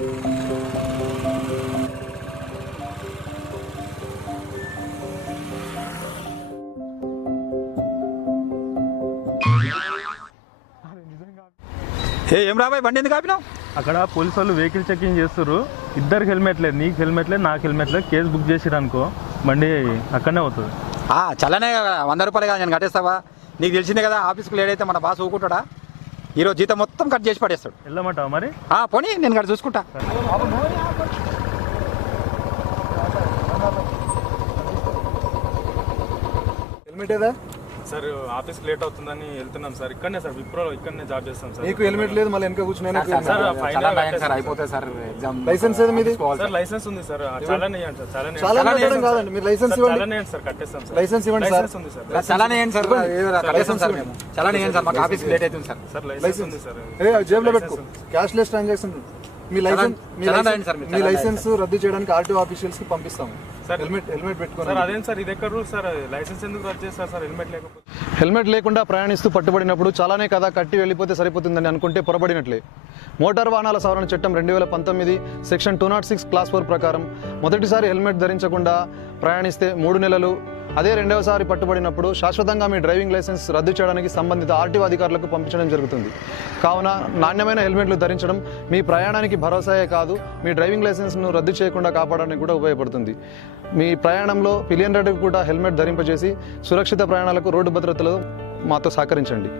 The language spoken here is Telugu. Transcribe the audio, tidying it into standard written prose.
ఏం రాబాయ్ బండి ఎందుకు ఆపినావు? అక్కడ పోలీసు వాళ్ళు వెహికల్ చెకింగ్ చేస్తారు. ఇద్దరు హెల్మెట్ లేదు, నీకు హెల్మెట్ లేదు, నాకు హెల్మెట్ లేదు. కేసు బుక్ చేసిరు అనుకో బండి అక్కడనే అవుతుంది. చల్లనే 100 రూపాయలు కదా నేను కట్టేస్తావా? నీకు తెలిసిందే కదా ఆఫీస్కి లేట్ అయితే మన బాస్ ఊకుంటాడా? ఈరోజు జీతం మొత్తం కట్ చేసి పడేస్తాడు. వెళ్ళమంటావా మరి? పోనీ నేను కట్ చూసుకుంటా. హెల్మెట్ ఏదా సార్? ఆఫీస్కి లేట్ అవుతుందని వెళ్తున్నాం సార్. ఇక్కడనే సార్ విప్రోలో ఇక్కడనే జాబ్ చేస్తాం సార్. నీకు హెల్మెట్ లేదు, మళ్ళీ వెనక కూర్చున్నా. లైసెన్స్ ఏది మీది? సార్ లైసెన్స్ ఉంది సార్. చాలానే ఇవ్వండి సార్. చాలానే పెట్టడం కాదండి, మీరు లైసెన్స్ ఇవ్వండి. చాలానే సార్ కట్టేస్తాం సార్. లైసెన్స్ ఇవ్వండి సార్. ఉంది సార్. చలానే ఏంటి సార్? కట్టేస్తాం సార్ మేము. చలానే ఏంటి సార్? మాకు ఆఫీస్కి లేట్ అవుతుంది సార్. సార్ లైసెన్స్ ఉంది సార్. జేబులో పెట్టుకో. Cashless transaction. మీ లైసెన్స్ రద్దు చేయడానికి ఆర్టీఓ ఆఫీషియల్స్ కి పంపిస్తాము. హెల్మెట్ పెట్టుకోండి సార్. అదేం సార్ ఇది ఎక్కడ రూల్ సార్? లైసెన్స్ ఎందుకు రద్దు చేస్తారు సార్ హెల్మెట్ లేకపోతే? హెల్మెట్ లేకుండా ప్రయాణిస్తూ పట్టుబడినప్పుడు చాలానే కదా కట్టి వెళ్ళిపోతే సరిపోతుందని అనుకుంటే పొరబడినట్లే. మోటార్ వాహనాల సవరణ చట్టం 2019 సెక్షన్ 206 క్లాస్ 4 ప్రకారం మొదటిసారి హెల్మెట్ ధరించకుండా ప్రయాణిస్తే 3 నెలలు, అదే రెండవసారి పట్టుబడినప్పుడు శాశ్వతంగా మీ డ్రైవింగ్ లైసెన్స్ రద్దు చేయడానికి సంబంధిత ఆర్టీఓ అధికారులకు పంపించడం జరుగుతుంది. కావున నాణ్యమైన హెల్మెట్లు ధరించడం మీ ప్రయాణానికి భరోసాయే కాదు, మీ డ్రైవింగ్ లైసెన్స్ను రద్దు చేయకుండా కాపాడడానికి కూడా ఉపయోగపడుతుంది. మీ ప్రయాణంలో పిలియన్ రెడ్డికి కూడా హెల్మెట్ ధరింపజేసి సురక్షిత ప్రయాణాలకు రోడ్డు భద్రతలో మాతో సహకరించండి.